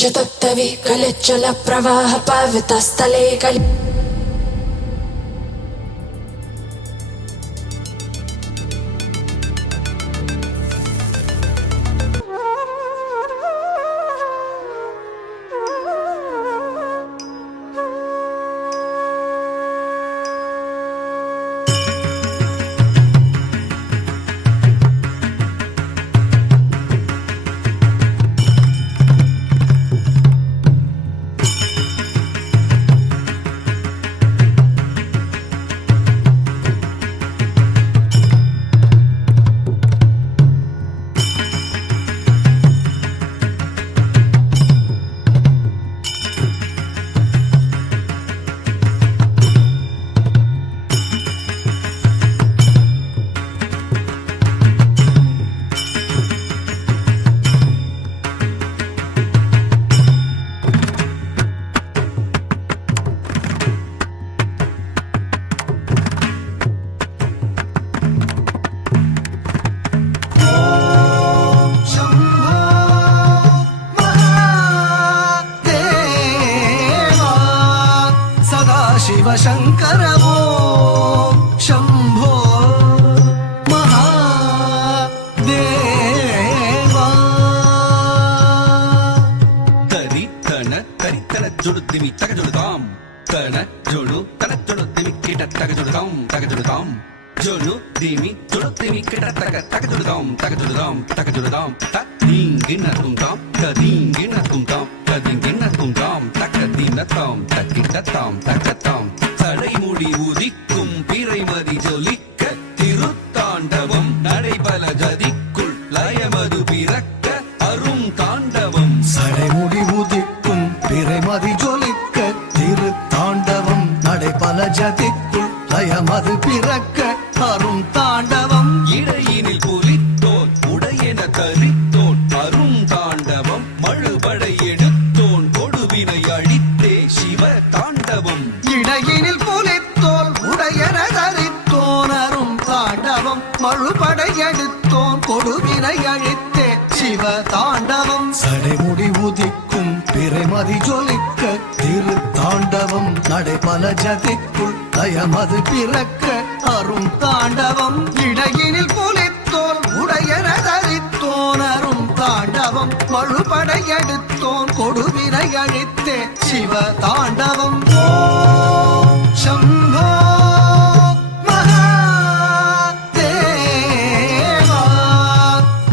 चतुत्तवी कलिचल प्रवाह पावितस्थले कलि शिवशङ्कर ॐ शम्भो महादेवा तरि तन जुडुद्दिमि तगजुडुदाम तन जुडु तन जुडुद्दिमि किट तगजुडुदाम जुडु दिमि जुडुद्दिमि किट तगजुडुदाम तगजुडुदाम तदिंगिन तुंदाम तदिंगिन तुंदाम तकदिनताम तकिटताम तकताम சடைமுடி உதிக்கும் பிறைமதி ஜொலிக்க திருத்தாண்டவம் நடைபல ஜதிக்குள் லயமது பிறக்க அரும் தாண்டவம் சடைமுடி உதிக்கும் பிறைமதி ஜொலிக்க திருத்தாண்டவம் நடைபல ஜதிக்குள் லயமது பிறக்க அரும் தாண்டவம் இடையினில் புலித்தோன் உடையென தரித்தோன் அரும் தாண்டவம் மழுபடை எடுத்தோன் கொடுவினை அழித்தே சிவ தாண்டவம் இடையினில் புலித்தோல் உடையன தரித்தோன் அரும் தாண்டவம் மழுபடை எடுத்தோன் கொடுவினை அழித்தே சிவ தாண்டவம் சடைமுடி உதிக்கும் பிறைமதி ஜொலிக்க திருத்தாண்டவம் நடைபல ஜதிக்குள் லயமது பிறக்க அரும் தாண்டவம் இடையினில் புலித்தோல் உடையன தரித்தோன் அரும் தாண்டவம் மழுபடை எடுத்தோன் கொடுவினை அழித்தே சிவ தாண்டவம் शम्भो महादेवा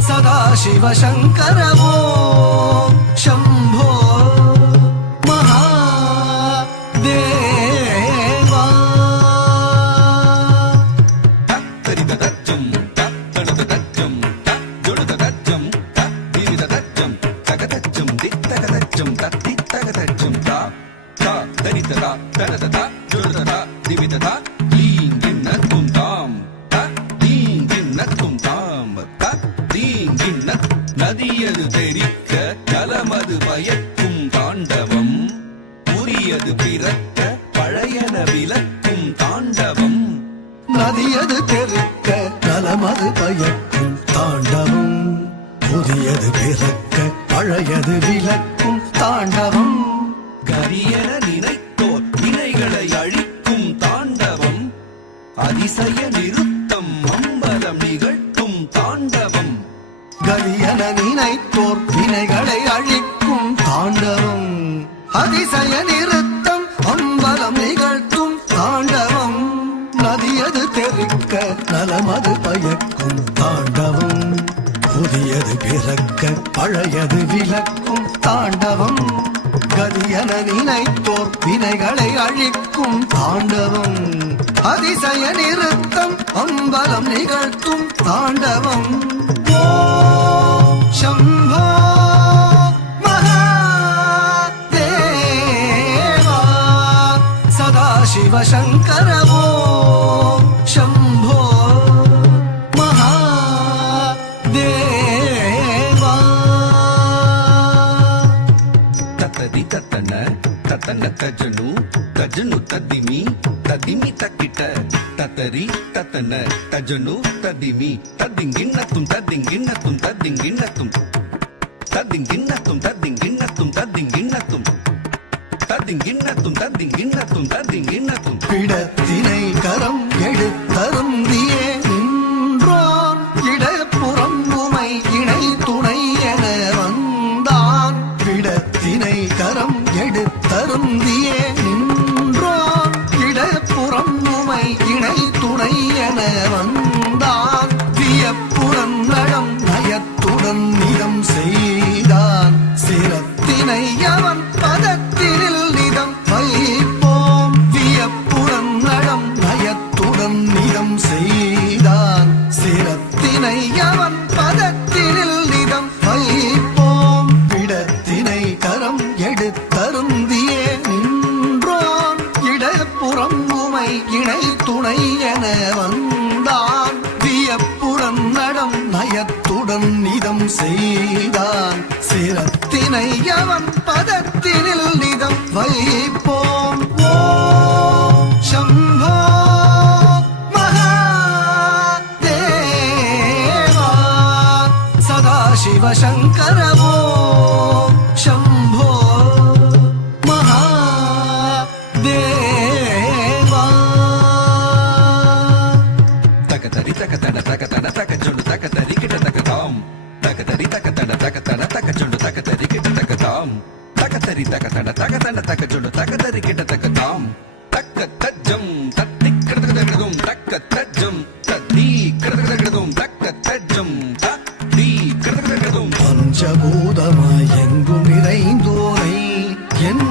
सदाशिवशङ्कर ॐ शम्भो महादेवा तत्तरितदज्जं तत्तणतदज्जं तज्जुडुतदज्जं तद्दिवितदज्जं तगदज्जं दित्तगदज्जं तत्तित्तगदज्जं ता दरितदा तनतदा जुडुतदा दिवितदा दींगिन्नत्तुं ताम தீங்கின்னத்தும் தாம் தீங்கின்ன நதியது தெரிக்க ஜலமது பயக்கும் தாண்டவம் புரியது பிறக்க பழையன விலக்கும் தாண்டவம் நதியது தெருக்க நலமது பயக்கும் தாண்டவம் புதியது பிறக்க பழையது விலக்கும் தாண்டவம் கரியன நினைத்தோர் வினைகளை அழிக்கும் தாண்டவம் அதிசய நிறுத்தம் அம்பலம் நிகழ்த்தும் தாண்டவம் கரியன நினைத்தோர் வினைகளை அழிக்கும் தாண்டவம் அதிசய நிறுத்தம் அம்பலம் நிகழ்த்தும் தாண்டவம் நதியது தெருக்க நலமது பயக்கும் தாண்டவம் புதியது பிறக்க பழையது விலக்கும் தாண்டவம் கரியன நினைத்தோர் வினைகளை அழிக்கும் தாண்டவம் அதிசய நிறுத்தம் அம்பலம் நிகழ்த்தும் தாண்டவம் शम्भो महादेवा सदाशिवशङ्कर ॐ शम्भो महादेवा तत्तदि तत्तन तत्तन तजनु तजनु तदिमि तदिमि तकिट ततरि ततन तजनु तदिमि तदिंगिन्नतुं तदिंगिन्नतुं तदिंगिन्नतुं तदिंगिन्नतुं तदिंगिन्नतुं தத்திங்கிண்ணத்தும் தத்திங்கிண்ணத்தும் தத்திங்கிண்ணத்தும் தத்திங்கிண்ணத்தும் தத்திங்கிண்ணத்தும் பிடத்தினை கரம் எடுத்தருந்தியே நின்றோன் இடப்புறம் உமை இணை துணை என வந்தான் பிடத்தினை கரம் எடுத்தருந்தியே நின்றோன் இடப்புறம் உமை இணை துணை என வந்தான் வியப்புடன் நடம் நயத்துடன் நிதம் செய்தான் சிரத்தினை அவன் பதத்தினில் நிதம் வைப்போம் வியப்புடன் நடம் நயத்துடன் நிதம் செய்தான் சிரத்தினை அவன் பதத்தினில் நிதம் வைப்போம் பிடத்தினை கரம் எடுத்தருந்தியே நின்றோன் இடப்புறம் உமை இணை துணை என வந்தான் வியப்புடன் நடம் நயத்துடன் நிதம் செய்தான் சிரத்தினை அவன் பதத்தினில் நிதம் வைப்போம் ஓம் சம்போ மகாதேவா சதாசிவ சங்கர ஓம் சம்போ மகாதேவா தகதரி தகதட தகதட தகஜொண்டு தகதரி கிட்ட தகதாம் தகதரி தகதட தகதட தகஜொண்டு தகதரி கிட்ட தகதாம் தகதரி தகதட தகதட தகஜொண்டு தகதரி கிட்ட தகதாம் தக்க தஜ்ஜம் தத்தி கிடதகதகதும் தக்க தஜ்ஜம் தத்தி கிடதகதகதும் தக்க தஜ்ஜம் தத்தி கிடதகதகதும் பஞ்சபூதமாய் எங்கும் நிறைந்தோரை என்